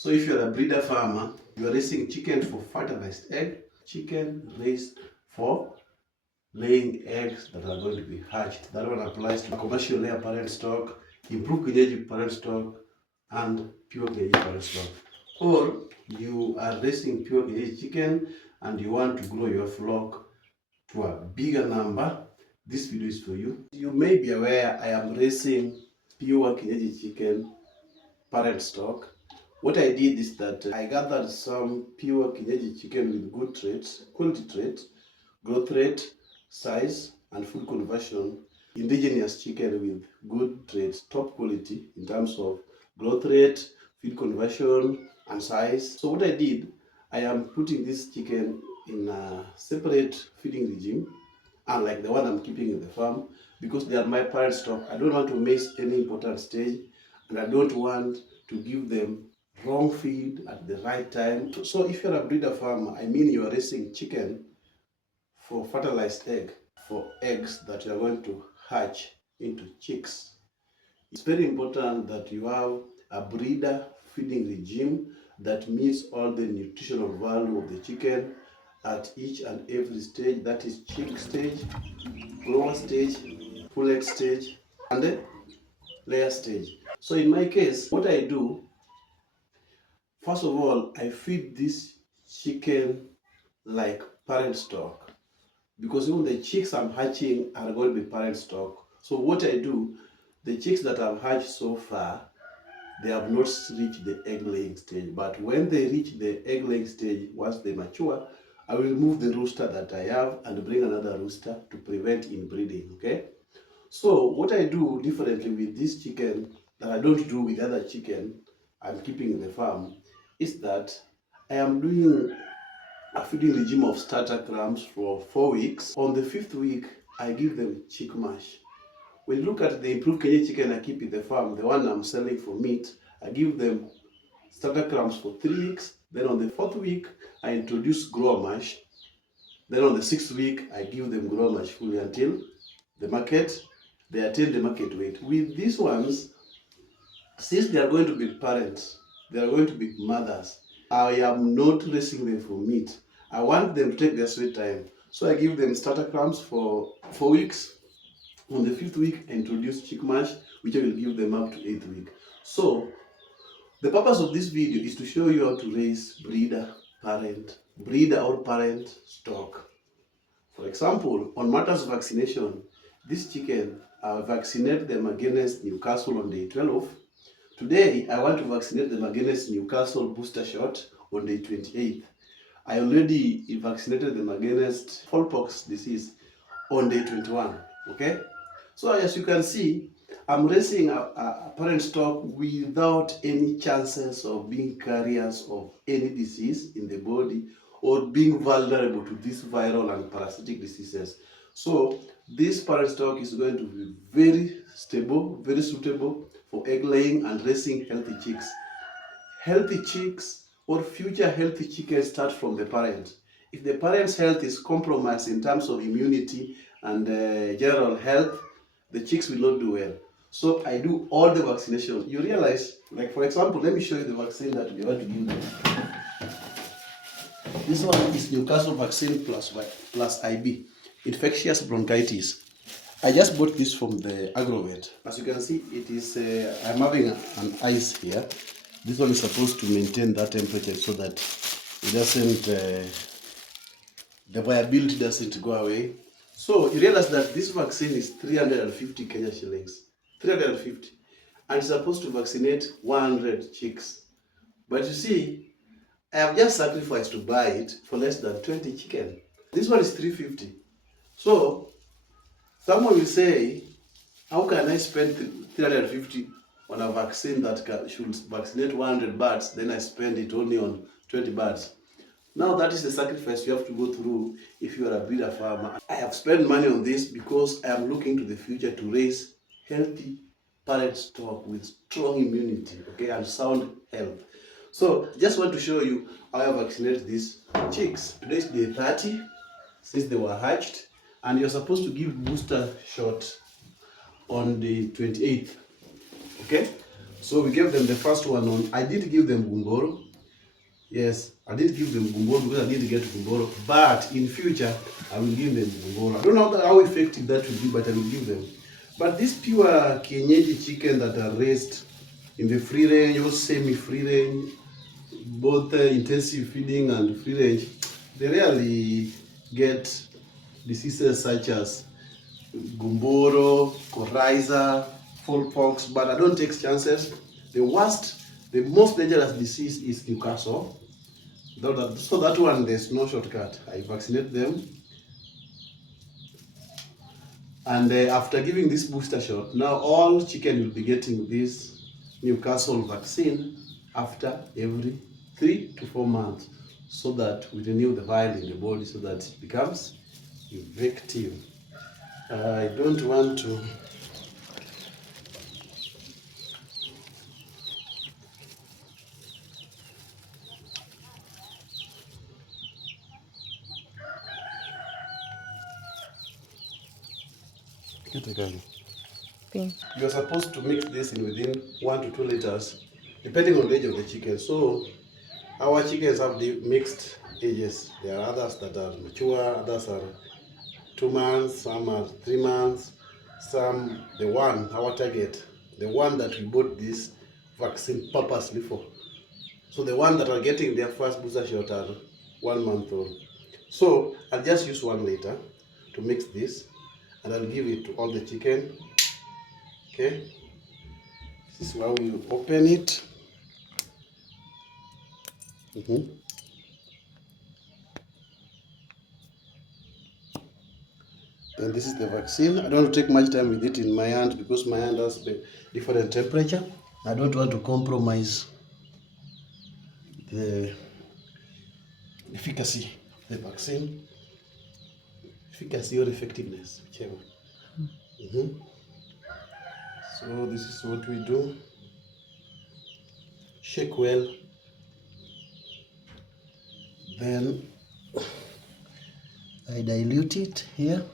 So if you're a breeder farmer, you're raising chicken for fertilized egg, chicken raised for laying eggs that are going to be hatched. That one applies to commercial layer parent stock, improved Kienyeji parent stock, and pure Kienyeji parent stock. Or you are raising pure Kienyeji chicken and you want to grow your flock to a bigger number. This video is for you. You may be aware I am raising pure Kienyeji chicken parent stock. What I did is that I gathered some pure Kienyeji chicken with good traits, quality traits, growth rate, size, and food conversion. Indigenous chicken with good traits, top quality in terms of growth rate, feed conversion, and size. So what I did, I am putting this chicken in a separate feeding regime, unlike the one I'm keeping in the farm, because they are my parent stock. I don't want to miss any important stage, and I don't want to give them wrong feed at the right time. So if you're a breeder farmer, I mean you're raising chicken for fertilized egg, for eggs that you are going to hatch into chicks. It's very important that you have a breeder feeding regime that meets all the nutritional value of the chicken at each and every stage. That is chick stage, grower stage, pullet stage, and the layer stage. So in my case, what I do, first of all, I feed this chicken like parent stock, because even the chicks I'm hatching are going to be parent stock. So what I do, the chicks that I've hatched so far, they have not reached the egg laying stage. But when they reach the egg laying stage, once they mature, I will remove the rooster that I have and bring another rooster to prevent inbreeding, okay? So what I do differently with this chicken that I don't do with other chicken I'm keeping in the farm is that I am doing a feeding regime of starter crumbs for 4 weeks. On the 5th week, I give them chick mash. When you look at the improved Kienyeji chicken I keep in the farm, the one I'm selling for meat, I give them starter crumbs for 3 weeks. Then on the 4th week, I introduce grower mash. Then on the 6th week, I give them grower mash fully until they attain the market weight. With these ones, since they are going to be parents, they are going to be mothers, I am not raising them for meat. I want them to take their sweet time. So I give them starter crumbs for 4 weeks. On the 5th week, I introduce chick mash, which I will give them up to 8th week. So the purpose of this video is to show you how to raise breeder or parent stock. For example, on matters of vaccination, this chicken, I vaccinate them against Newcastle on day 12. Today, I want to vaccinate them against Newcastle booster shot on day 28th. I already vaccinated them against smallpox disease on day 21, okay? So as you can see, I'm raising a parent stock without any chances of being carriers of any disease in the body or being vulnerable to these viral and parasitic diseases. So this parent stock is going to be very stable, very suitable for egg laying and raising healthy chicks. Healthy chicks or future healthy chickens start from the parent. If the parent's health is compromised in terms of immunity and general health, the chicks will not do well. So I do all the vaccination. You realize, like for example, let me show you the vaccine that we want to give them. This one is Newcastle vaccine plus IB, infectious bronchitis. I just bought this from the agrovet. As you can see, it is. I'm having an ice here. This one is supposed to maintain that temperature so that it doesn't, the viability doesn't go away. So you realize that this vaccine is 350 Kenya shillings. 350. And it's supposed to vaccinate 100 chicks. But you see, I have just sacrificed to buy it for less than 20 chicken. This one is 350. So someone will say, how can I spend 350 on a vaccine that should vaccinate 100 birds, then I spend it only on 20 birds? Now that is the sacrifice you have to go through if you are a breeder farmer. I have spent money on this because I am looking to the future to raise healthy parent stock with strong immunity, okay, and sound health. So just want to show you how I vaccinate these chicks. Today is day 30 since they were hatched, and you're supposed to give booster shot on the 28th. Okay, So we gave them the first one on. I did give them gumboro. Yes, I did give them gumboro because I need to get gumboro. But in future, I will give them gumboro. I don't know how effective that will be, but I will give them. But this pure Kienyeji chicken that are raised in the free range or semi-free range, both intensive feeding and free range, they rarely get diseases such as gumboro, coryza, fowlpox, but I don't take chances. The worst, the most dangerous disease is Newcastle. So that one, there's no shortcut. I vaccinate them, and after giving this booster shot, now all chicken will be getting this Newcastle vaccine after every 3 to 4 months, so that we renew the vial in the body so that it becomes effective. I don't want to. Get again. You're supposed to mix this in within 1 to 2 liters, depending on the age of the chicken. So our chickens have the mixed ages. There are others that are mature, others are 2 months, some are 3 months, some our target, the one that we bought this vaccine purposely for. So the one that are getting their first booster shot are 1 month old. So I'll just use 1 liter to mix this, and I'll give it to all the chicken. Okay, this is why we open it. Then this is the vaccine. I don't want to take much time with it in my hand because my hand has a different temperature. I don't want to compromise the efficacy of the vaccine, efficacy or effectiveness, whichever. So this is what we do. Shake well. Then I dilute it here.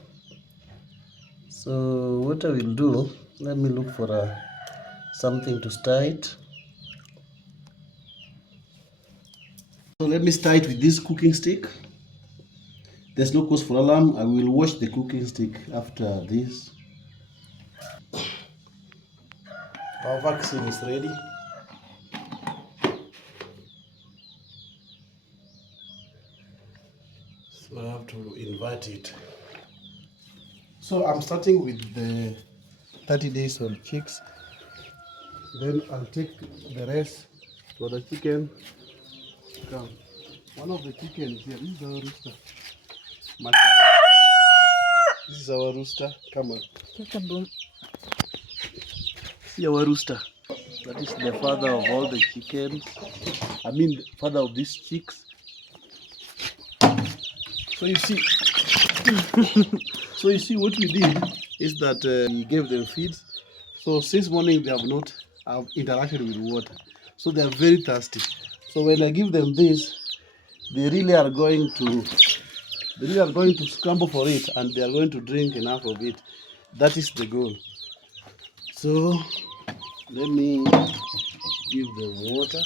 So what I will do, let me look for something to stir it. So let me stir it with this cooking stick. There's no cause for alarm. I will wash the cooking stick after this. Our vaccine is ready. So I have to invert it. So I'm starting with the 30 days old chicks. Then I'll take the rest for the chicken. Come. One of the chickens here. This is our rooster. This is our rooster. Come on. See our rooster. That is the father of all the chickens. I mean, father of these chicks. So you see, what we did is that we gave them feeds. So since morning they have not interacted with water, so they are very thirsty. So when I give them this, they really are going to scramble for it, and they are going to drink enough of it. That is the goal. So let me give them water.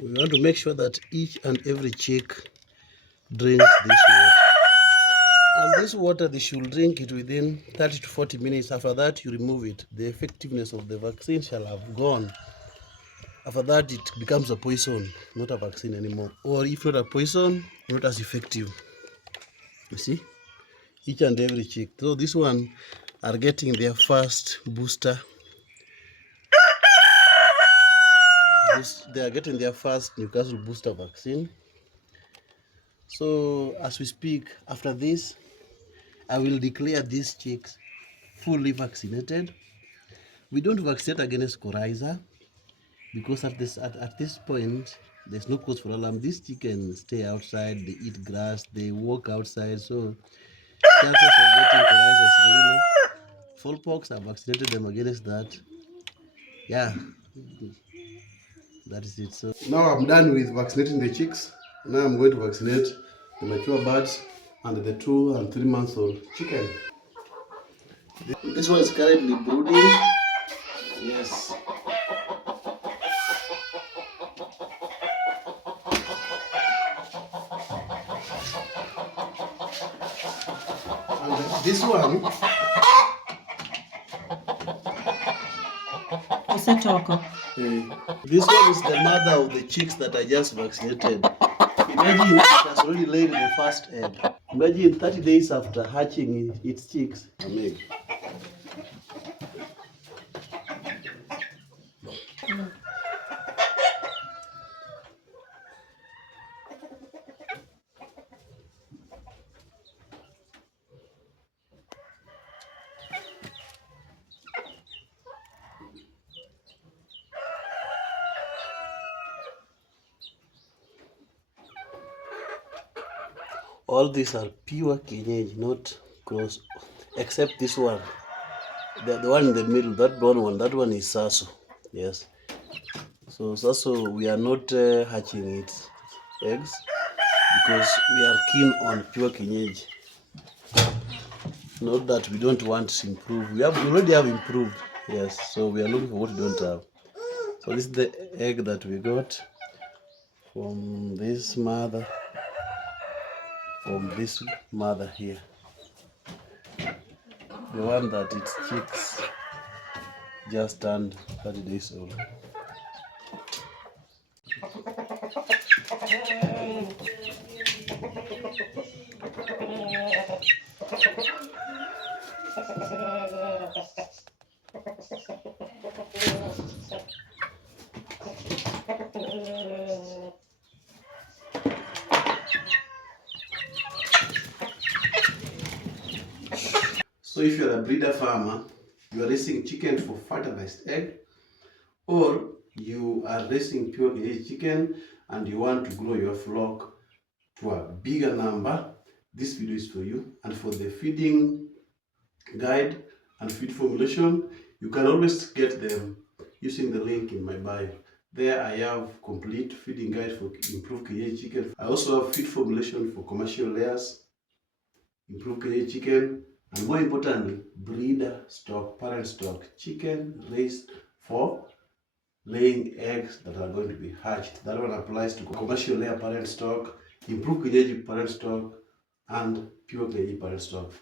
We want to make sure that each and every chick drinks this water. And this water, they should drink it within 30 to 40 minutes. After that, you remove it. The effectiveness of the vaccine shall have gone. After that, it becomes a poison, not a vaccine anymore. Or if not a poison, not as effective. You see? Each and every chick. So this one are getting their first booster. They are getting their first Newcastle booster vaccine. So as we speak, after this, I will declare these chicks fully vaccinated. We don't vaccinate against coryza. because at this point there's no cause for alarm. These chickens stay outside, they eat grass, they walk outside, so chances of getting coryza is very low. Smallpox, I've vaccinated them against that. Yeah, that is it. So now I'm done with vaccinating the chicks. Now I'm going to vaccinate the mature birds and the 2 and 3 months old chicken. This one is currently brooding. Yes. And this one, this one is the mother of the chicks that I just vaccinated. Imagine it has already laid the first egg. Imagine 30 days after hatching its chicks. Amazing. All these are pure Kienyeji, not cross, except this one. The one in the middle, that brown one, that one is Saso. Yes. So Saso, we are not hatching its eggs because we are keen on pure Kienyeji. Not that we don't want to improve. We already have improved. Yes. So we are looking for what we don't have. So this is the egg that we got from this mother. From this mother here. The one that its chicks just turned 30 days old. So if you're a breeder farmer, you are raising chicken for fertilized egg, or you are raising pure Kienyeji chicken and you want to grow your flock to a bigger number, this video is for you. And for the feeding guide and feed formulation, you can always get them using the link in my bio. There I have complete feeding guide for improved Kienyeji chicken. I also have feed formulation for commercial layers, improved Kienyeji chicken, and more importantly, breeder stock, parent stock, chicken raised for laying eggs that are going to be hatched. That one applies to commercial layer parent stock, improved Kienyeji parent stock, and pure Kienyeji parent stock.